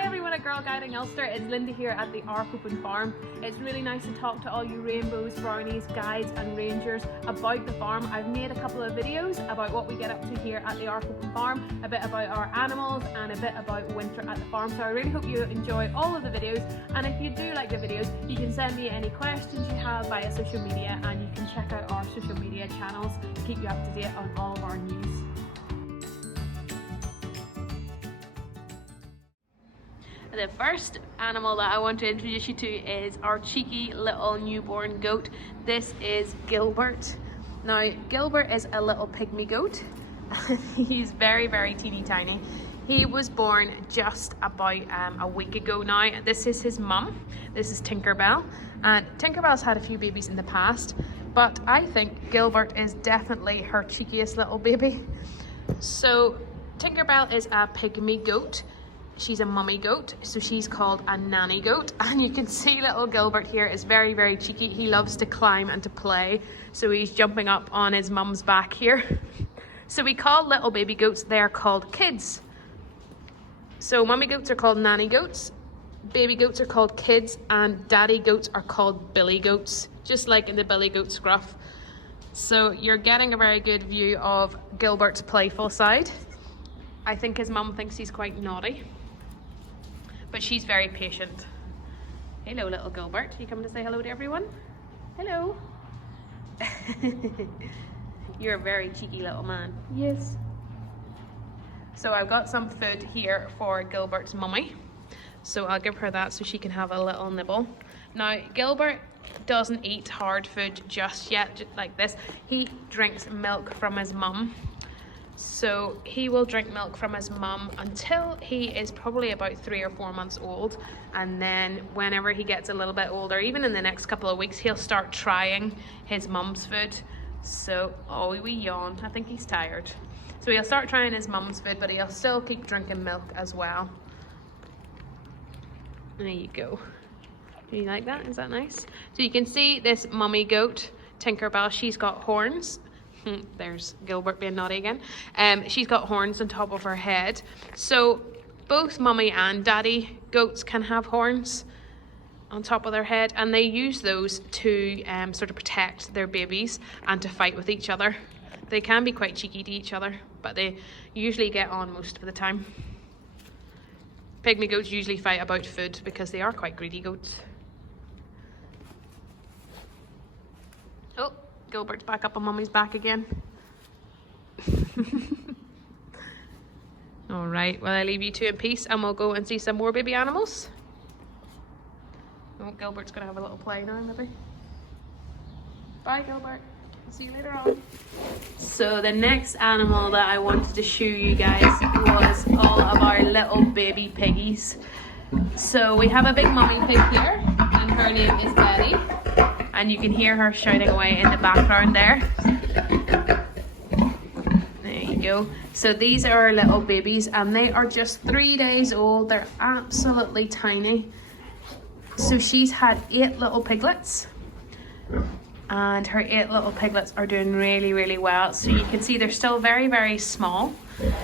Hi everyone at Girl Guiding Ulster, it's Linda here at the Ark Open Farm. It's really nice to talk to all you rainbows, brownies, guides and rangers about the farm. I've made a couple of videos about what we get up to here at the Ark Open Farm, a bit about our animals and a bit about winter at the farm. So I really hope you enjoy all of the videos, and if you do like the videos you can send me any questions you have via social media, and you can check out our social media channels to keep you up to date on all of our news. The first animal that I want to introduce you to is our cheeky little newborn goat. This is Gilbert. Now Gilbert is a little pygmy goat. He's very, very teeny tiny. He was born just about a week ago now. This is his mum. This is Tinkerbell. And Tinkerbell's had a few babies in the past, but I think Gilbert is definitely her cheekiest little baby. So Tinkerbell is a pygmy goat. She's a mummy goat, so she's called a nanny goat. And you can see little Gilbert here is very, very cheeky. He loves to climb and to play, so he's jumping up on his mum's back here. So we call little baby goats, they're called kids. So mummy goats are called nanny goats, baby goats are called kids, and daddy goats are called billy goats, just like in the Billy Goat Scruff. So you're getting a very good view of Gilbert's playful side. I think his mum thinks he's quite naughty, but she's very patient. Hello little Gilbert, you coming to say hello to everyone? Hello. You're a very cheeky little man. Yes. So I've got some food here for Gilbert's mummy, so I'll give her that so she can have a little nibble. Now Gilbert doesn't eat hard food just yet, like this. He drinks milk from his mum. So he will drink milk from his mum until he is probably about 3 or 4 months old, and then whenever he gets a little bit older, even in the next couple of weeks, he'll start trying his mum's food. So, oh, we yawn, I think he's tired. So he'll start trying his mum's food, but he'll still keep drinking milk as well. There you go. Do you like that? Is that nice? So you can see this mummy goat, Tinkerbell, she's got horns. There's Gilbert being naughty again. She's got horns on top of her head. So both mummy and daddy goats can have horns on top of their head, and they use those to sort of protect their babies and to fight with each other. They can be quite cheeky to each other, but they usually get on most of the time. Pygmy goats usually fight about food because they are quite greedy goats. Oh, Gilbert's back up on mummy's back again. All right, well, I leave you two in peace and we'll go and see some more baby animals. Oh, Gilbert's gonna have a little play now, maybe. Bye, Gilbert. See you later on. So the next animal that I wanted to show you guys was all of our little baby piggies. So we have a big mummy pig here, and her name is Betty. And you can hear her shouting away in the background there. There you go. So these are our little babies, and they are just 3 days old. They're absolutely tiny. So she's had 8 little piglets, and her 8 little piglets are doing really, really well. So you can see they're still very, very small,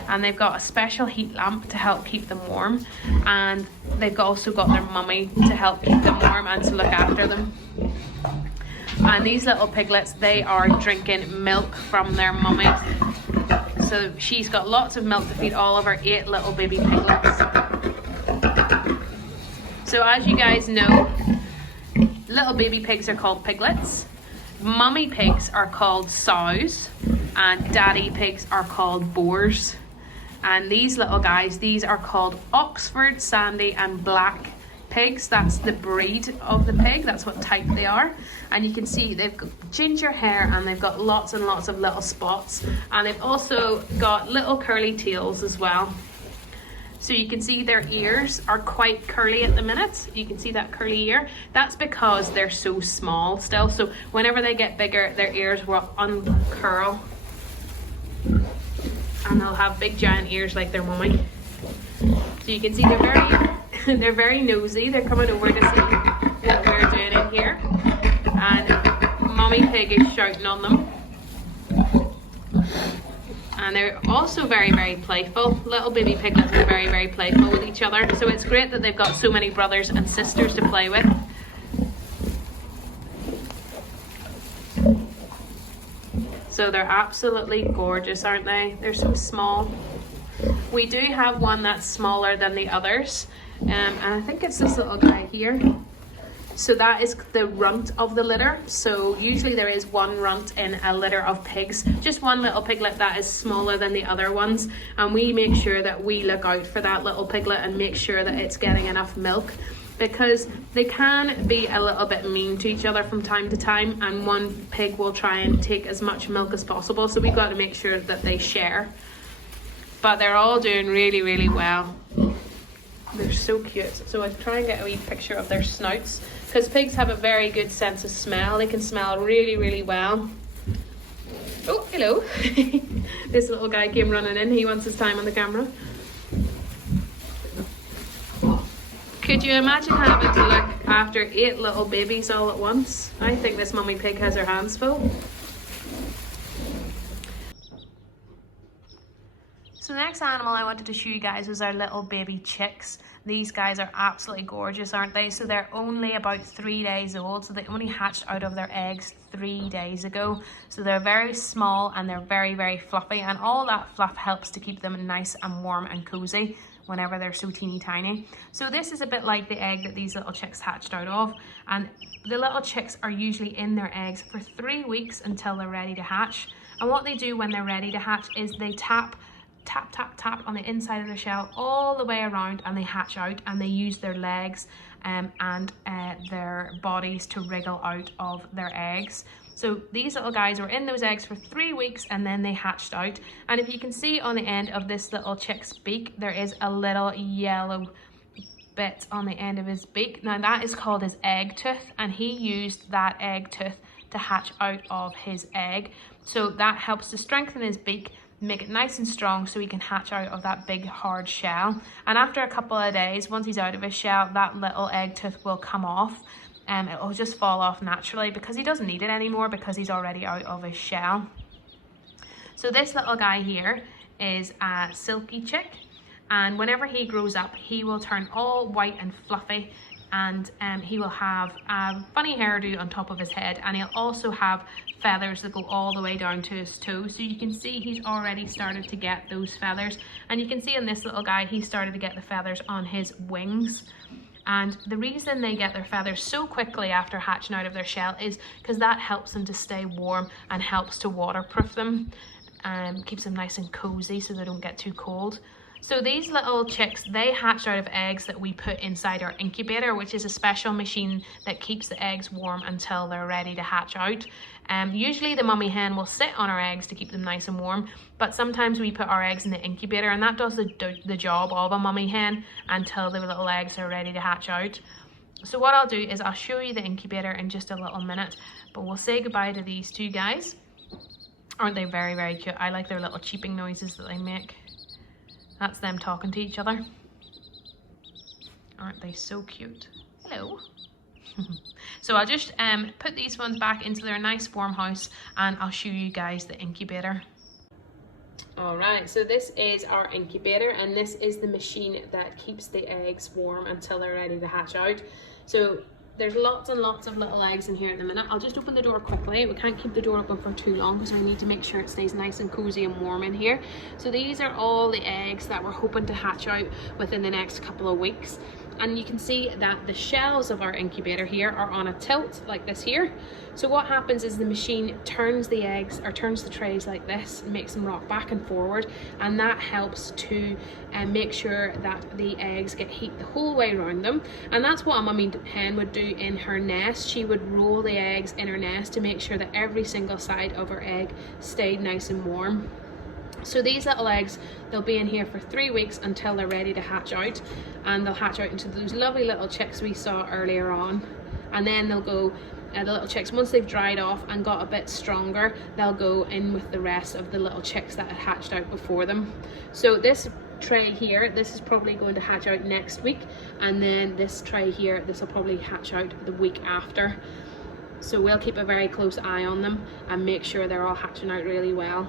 and they've got a special heat lamp to help keep them warm, and they've also got their mummy to help keep them warm and to look after them. And these little piglets, they are drinking milk from their mummy. So she's got lots of milk to feed all of her 8 little baby piglets. So as you guys know, little baby pigs are called piglets, mummy pigs are called sows, and daddy pigs are called boars. And these little guys, these are called Oxford, Sandy and Black pigs. That's the breed of the pig, that's what type they are. And you can see they've got ginger hair, and they've got lots and lots of little spots, and they've also got little curly tails as well. So you can see their ears are quite curly at the minute. You can see that curly ear. That's because they're so small still. So whenever they get bigger, their ears will uncurl, and they'll have big giant ears like their mummy. So you can see they're very nosy. They're coming over to see what we're doing in here, and mummy pig is shouting on them. And they're also very, very playful. Little baby piglets are very, very playful with each other. So it's great that they've got so many brothers and sisters to play with. So they're absolutely gorgeous, aren't they? They're so small. We do have one that's smaller than the others. And I think it's this little guy here. So that is the runt of the litter. So usually there is one runt in a litter of pigs, just one little piglet that is smaller than the other ones. And we make sure that we look out for that little piglet and make sure that it's getting enough milk, because they can be a little bit mean to each other from time to time, and one pig will try and take as much milk as possible. So we've got to make sure that they share. But they're all doing really, really well. They're so cute. So I'll try and get a wee picture of their snouts, because pigs have a very good sense of smell. They can smell really, really well. Oh, hello. This little guy came running in. He wants his time on the camera. Could you imagine having to look after 8 little babies all at once? I think this mummy pig has her hands full. So the next animal I wanted to show you guys was our little baby chicks. These guys are absolutely gorgeous, aren't they? So they're only about 3 days old. So they only hatched out of their eggs 3 days ago. So they're very small and they're very, very fluffy. And all that fluff helps to keep them nice and warm and cozy whenever they're so teeny tiny. So this is a bit like the egg that these little chicks hatched out of. And the little chicks are usually in their eggs for 3 weeks until they're ready to hatch. And what they do when they're ready to hatch is they tap on the inside of the shell all the way around, and they hatch out, and they use their legs and their bodies to wriggle out of their eggs. So these little guys were in those eggs for 3 weeks, and then they hatched out. And if you can see on the end of this little chick's beak, there is a little yellow bit on the end of his beak. Now that is called his egg tooth, and he used that egg tooth to hatch out of his egg. So that helps to strengthen his beak, make it nice and strong, so he can hatch out of that big hard shell. And after a couple of days, once he's out of his shell, that little egg tooth will come off. It'll just fall off naturally because he doesn't need it anymore, because he's already out of his shell. So this little guy here is a silky chick, and whenever he grows up, he will turn all white and fluffy, and he will have a funny hairdo on top of his head, and he'll also have feathers that go all the way down to his toes. So you can see he's already started to get those feathers, and you can see in this little guy he started to get the feathers on his wings. And the reason they get their feathers so quickly after hatching out of their shell is because that helps them to stay warm and helps to waterproof them, and keeps them nice and cozy so they don't get too cold. So these little chicks, they hatch out of eggs that we put inside our incubator, which is a special machine that keeps the eggs warm until they're ready to hatch out. Usually the mummy hen will sit on our eggs to keep them nice and warm, but sometimes we put our eggs in the incubator, and that does the job of a mummy hen until the little eggs are ready to hatch out. So what I'll do is I'll show you the incubator in just a little minute, but we'll say goodbye to these two guys. Aren't they very, very cute? I like their little cheeping noises that they make. That's them talking to each other. Aren't they so cute? Hello. So I'll just put these ones back into their nice warm house, and I'll show you guys the incubator. Alright, so this is our incubator, and this is the machine that keeps the eggs warm until they're ready to hatch out. So there's lots and lots of little eggs in here at the minute. I'll just open the door quickly. We can't keep the door open for too long because we need to make sure it stays nice and cozy and warm in here. So these are all the eggs that we're hoping to hatch out within the next couple of weeks. And you can see that the shells of our incubator here are on a tilt like this here. So what happens is the machine turns the eggs, or turns the trays like this, and makes them rock back and forward, and that helps to make sure that the eggs get heat the whole way around them. And that's what a mummy hen would do in her nest. She would roll the eggs in her nest to make sure that every single side of her egg stayed nice and warm. So these little eggs, they'll be in here for 3 weeks until they're ready to hatch out, and they'll hatch out into those lovely little chicks we saw earlier on. And then they'll go, the little chicks, once they've dried off and got a bit stronger, they'll go in with the rest of the little chicks that had hatched out before them. So this tray here, this is probably going to hatch out next week, and then this tray here, this will probably hatch out the week after. So we'll keep a very close eye on them and make sure they're all hatching out really well.